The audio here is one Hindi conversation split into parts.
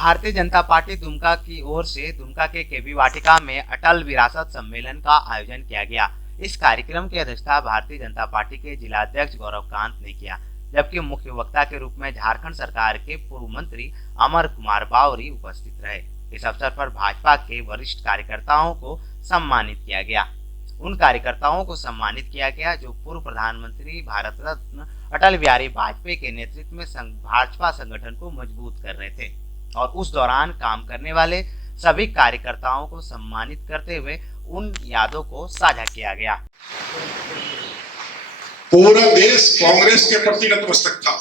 भारतीय जनता पार्टी दुमका की ओर से दुमका के केबी वाटिका में अटल विरासत सम्मेलन का आयोजन किया गया। इस कार्यक्रम की अध्यक्षता भारतीय जनता पार्टी के जिलाध्यक्ष गौरवकांत ने किया, जबकि मुख्य वक्ता के रूप में झारखंड सरकार के पूर्व मंत्री अमर कुमार बावरी उपस्थित रहे। इस अवसर पर भाजपा के वरिष्ठ कार्यकर्ताओं को सम्मानित किया गया। उन कार्यकर्ताओं को सम्मानित किया गया जो पूर्व प्रधानमंत्री भारत रत्न अटल बिहारी वाजपेयी के नेतृत्व में भाजपा संगठन को मजबूत कर रहे थे, और उस दौरान काम करने वाले सभी कार्यकर्ताओं को सम्मानित करते हुए उन यादों को साझा किया गया। पूरा देश कांग्रेस के प्रति नतमस्तक था।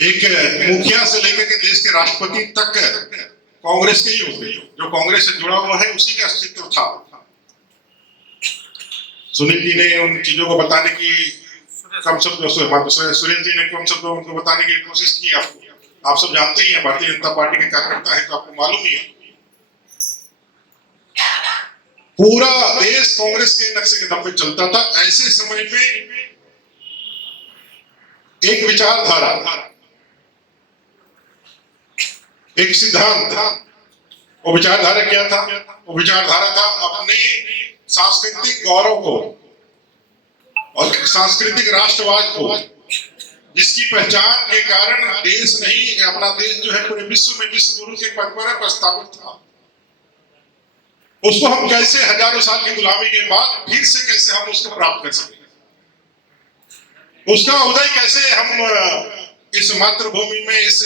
एक मुखिया से लेकर के देश के राष्ट्रपति तक कांग्रेस के ही होते, जो कांग्रेस से जुड़ा हुआ है उसी का अस्तित्व था। सुनील जी ने उन चीजों को बताने की सुरेंद्र जी ने कम शब्दों उनको बताने की कोशिश की। आप सब जानते ही हैं, भारतीय जनता पार्टी के कार्यकर्ता है तो आपको मालूम ही है। पूरा देश कांग्रेस के नक्शे के दम पे चलता था। ऐसे समय पे एक विचारधारा, एक सिद्धांत था। वो विचारधारा क्या था? वो विचारधारा था अपने सांस्कृतिक गौरव को और सांस्कृतिक राष्ट्रवाद को, जिसकी पहचान के कारण देश नहीं, अपना देश जो है पूरे विश्व में विश्व गुरु के पद पर स्थापित था। उसको हम कैसे हजारों साल की गुलामी के बाद फिर से कैसे हम उसको प्राप्त कर सकें, उसका उदय कैसे हम इस मातृभूमि में, इस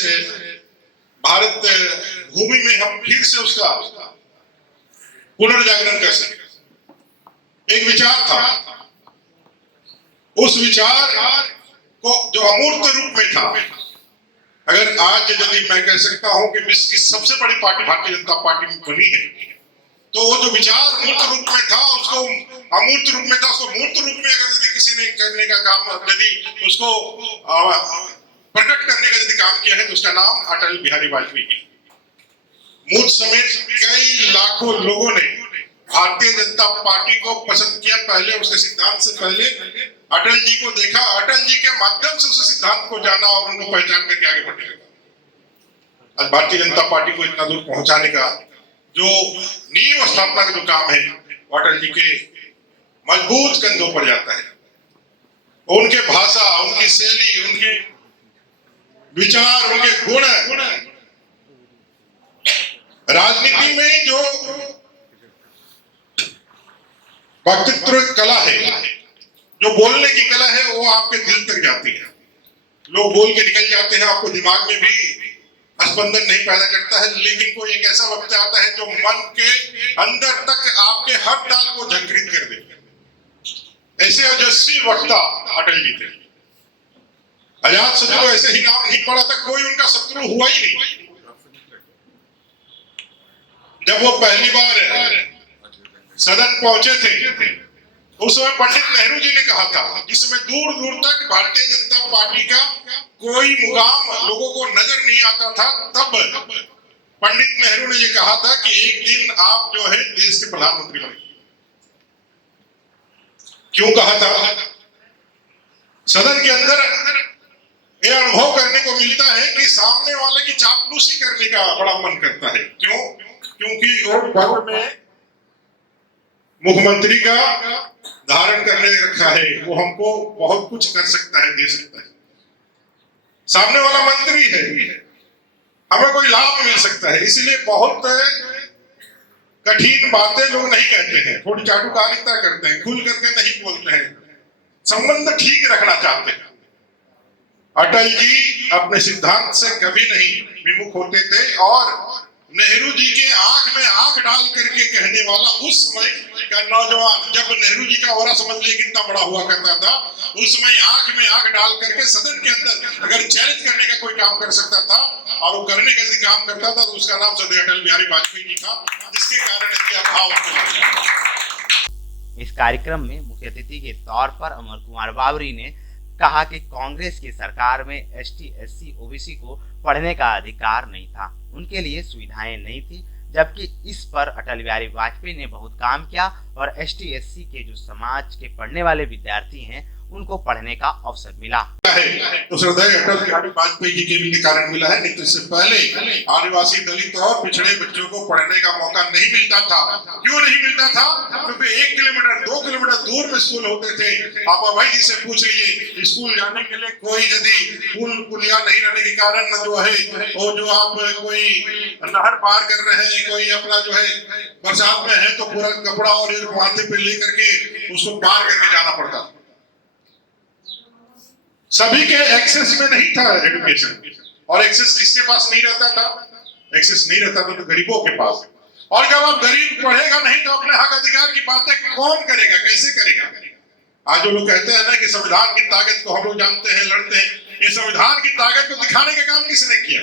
भारत भूमि में हम फिर से उसका पुनर्जागरण कर सकें। एक विचार था। उस विचार को जो अमूर्त रूप में था, अगर आज यदि मैं कह सकता हूं कि विश्व की सबसे बड़ी पार्टी भारतीय जनता पार्टी में बनी है, तो वो जो विचार मूर्त रूप में था उसको अमूर्त रूप में था, उसको मूर्त रूप में अगर यदि किसी ने करने का काम, यदि उसको प्रकट करने का यदि काम किया है तो उसका नाम अटल बिहारी वाजपेयी है। मुझ समेत कई लाखों लोगों ने भारतीय जनता पार्टी को पसंद किया, पहले उसके सिद्धांत से पहले अटल जी को देखा, अटल जी के माध्यम से उस सिद्धांत को जाना और उनको पहचान करके आगे बढ़ने लगा। आज भारतीय जनता पार्टी को इतना दूर पहुंचाने का जो नींव स्थापना का जो काम है वो अटल जी के मजबूत कंधों पर जाता है। उनके भाषा, उनकी शैली, उनके विचार, उनके गुण, राजनीति में जो वक्तृत्व कला है, जो बोलने की कला है, वो आपके दिल तक जाती है। लोग बोल के निकल जाते हैं, आपको दिमाग में भी स्पंदन नहीं पैदा करता है, लेकिन कोई एक ऐसा वक्त आता है जो मन के अंदर तक आपके हर ताल को झंकृत कर दे। ऐसे ओजस्वी वक्ता अटल जी थे। अजात शत्रु ऐसे ही नाम नहीं पड़ा था, कोई उनका शत्रु हुआ ही नहीं। जब वो पहली बार सदन पहुंचे थे, उस समय पंडित नेहरू जी ने कहा था, जिसमें दूर दूर तक भारतीय जनता पार्टी का कोई मुकाम लोगों को नजर नहीं आता था, तब पंडित नेहरू ने ये कहा था कि एक दिन आप जो है देश के प्रधानमंत्री बनेंगे। क्यों कहा था? सदन के अंदर यह अनुभव करने को मिलता है कि सामने वाले की चापलूसी करने का बड़ा मन करता है। क्यों? क्योंकि वो पद में मुख्यमंत्री का धारण करने रखा है, वो हमको बहुत कुछ कर सकता है, दे सकता है। सामने वाला मंत्री है, हमें कोई लाभ मिल सकता है। इसलिए बहुत कठिन बातें लोग नहीं कहते हैं, थोड़ी चाटुकारिता करते हैं, खुल करके नहीं बोलते हैं, संबंध ठीक रखना चाहते हैं। अटल जी अपने सिद्धांत से कभी नहीं विमुख होते थे, और नेहरू जी के आंख में आंख डाल करके कहने वाला उस समय का नौजवान, जब नेहरू जी का ओरा समझ लिए कितना बड़ा हुआ करता था, उस समय आंख में आंख डाल करके सदन के अंदर अगर चैलेंज करने का कोई काम कर सकता था और वो करने का यदि काम करता था तो उसका नाम सदैव अटल बिहारी वाजपेयी जी था, जिसके कारण इसका भाव। इस कार्यक्रम में मुख्य अतिथि के तौर पर अमर कुमार बावरी ने कहा कि कांग्रेस की सरकार में एसटी, एससी, ओबीसी को पढ़ने का अधिकार नहीं था, उनके लिए सुविधाएं नहीं थी, जबकि इस पर अटल बिहारी वाजपेयी ने बहुत काम किया और एसटी, एससी के जो समाज के पढ़ने वाले विद्यार्थी हैं उनको पढ़ने का अवसर मिला। तो श्रद्धेय अटल बिहारी वाजपेयी जी के भी कारण मिला है, नहीं तो इससे पहले आदिवासी, दलित और पिछड़े बच्चों को पढ़ने का मौका नहीं मिलता था। क्यों नहीं मिलता था? क्योंकि 1 किलोमीटर 2 किलोमीटर दूर में स्कूल होते थे। आप भाई जी से पूछ लीजिए, स्कूल जाने के लिए कोई यदि पुल पुलिया नहीं रहने के कारण न जो है वो जो आप कोई नहर पार कर रहे हैं, कोई अपना जो है बरसात में है तो पूरा कपड़ा और माथे पे लेकर के उसको पार करके जाना पड़ता था। सभी के एक्सेस में नहीं था एजुकेशन, और एक्सेस किसके पास नहीं रहता था? एक्सेस नहीं रहता था तो गरीबों के पास। और जब आप गरीब पढ़ेगा नहीं तो अपने हक अधिकार की बातें कौन करेगा, कैसे करेगा? आज जो लोग कहते हैं ना कि संविधान की ताकत को हम लोग जानते हैं, लड़ते हैं, ये संविधान की ताकत को दिखाने का काम किसने किया?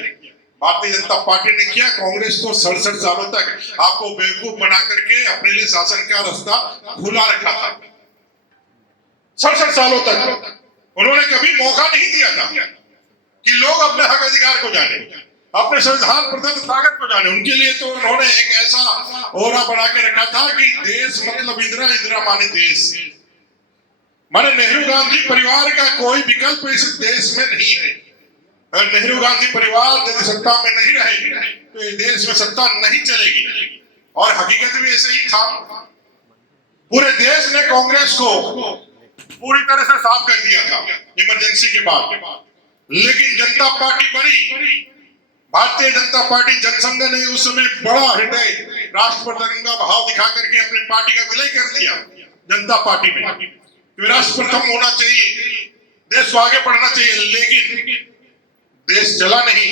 भारतीय जनता पार्टी ने किया। कांग्रेस तो 67 सालों तक आपको बेवकूफ बना करके अपने लिए शासन का रास्ता खुला रखा था। 67 सालों तक उन्होंने कभी मौका नहीं दिया था कि लोग अपने हक अधिकार को जाने, अपने संविधान प्रदत्त ताकत को जाने। उनके लिए तो उन्होंने एक ऐसा ओरा बना के रखा था कि देश मतलब इंदिरा, इंदिरा माने देश, माने नेहरू गांधी परिवार का कोई विकल्प इस देश में नहीं है। अगर नेहरू गांधी परिवार यदि सत्ता में नहीं रहेगी तो इस देश में सत्ता नहीं चलेगी। और हकीकत भी ऐसे ही था। पूरे देश ने कांग्रेस को पूरी तरह से साफ कर दिया था इमरजेंसी के बाद, लेकिन जनता पार्टी बनी। भारतीय जनता पार्टी जनसंघ ने उस समय बड़ा हृदय राष्ट्रप्रथम का भाव दिखा करके अपने पार्टी का विलय कर दिया जनता पार्टी में। राष्ट्र प्रथम होना चाहिए, देश को आगे बढ़ना चाहिए, लेकिन देश चला नहीं,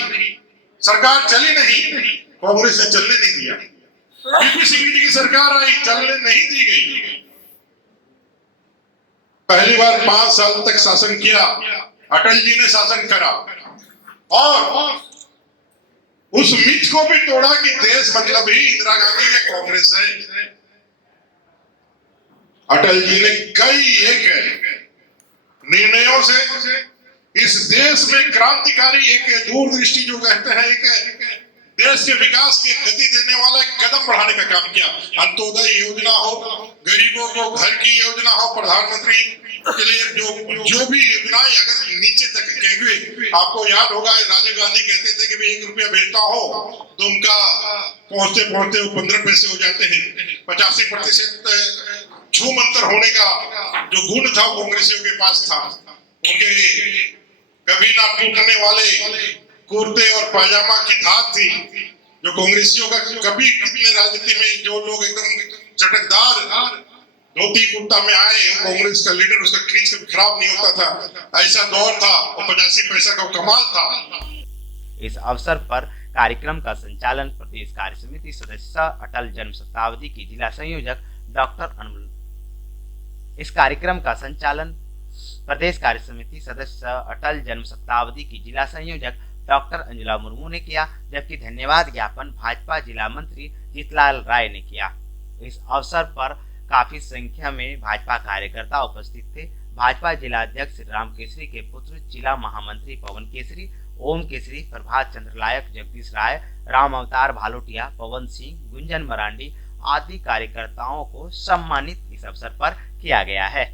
सरकार चली नहीं, कांग्रेस ने चलने नहीं दिया। वीपी सिंह जी की सरकार आई, चलने नहीं दी गई। पहली बार 5 साल तक शासन किया, अटल जी ने शासन करा और उस मिथ को भी तोड़ा कि देश मतलब ही इंदिरा गांधी या कांग्रेस है। अटल जी ने कई एक निर्णयों से इस देश में क्रांतिकारी एक दूरदृष्टि जो कहते हैं, एक देश के विकास की गति देने वाला एक कदम बढ़ाने का काम किया। अंत्योदय योजना हो, गरीबों को घर की योजना हो, प्रधानमंत्री के लिए जो भी योजनाएं अगर नीचे तक कहेंगे, आपको याद होगा राजीव गांधी कहते थे कि भाई 1 रुपया भेजता हो तो उनका पहुंचते पहुंचते वो 15 पैसे हो जाते हैं। 85% छू मंतर होने का जो गुण था कांग्रेसियों के पास था। उनके कभी ना टूटने वाले कुर्ते और पायजामा की धात थी जो कांग्रेसियों का कभी कितने राजनीति में जो लोग एकदम चटकदार धोती कुर्ता में आए, कांग्रेस का लीडर उसका क्रीज कभी खराब नहीं होता था। ऐसा दौर था और 85 पैसा का कमाल था। इस अवसर पर कार्यक्रम का संचालन प्रदेश कार्य समिति सदस्य अटल जन्म शताब्दी की जिला संयोजक डॉक्टर अनमोल। इस कार्यक्रम का संचालन प्रदेश कार्य समिति सदस्य अटल जन्म शताब्दी की जिला संयोजक डॉक्टर अंजुला मुर्मू ने किया, जबकि धन्यवाद ज्ञापन भाजपा जिला मंत्री जीतलाल राय ने किया। इस अवसर पर काफी संख्या में भाजपा कार्यकर्ता उपस्थित थे। भाजपा जिला अध्यक्ष राम केसरी के पुत्र जिला महामंत्री पवन केसरी, ओम केसरी, प्रभात चंद्र लायक, जगदीश राय, राम अवतार भालोटिया, पवन सिंह, गुंजन मरांडी आदि कार्यकर्ताओं को सम्मानित इस अवसर पर किया गया है।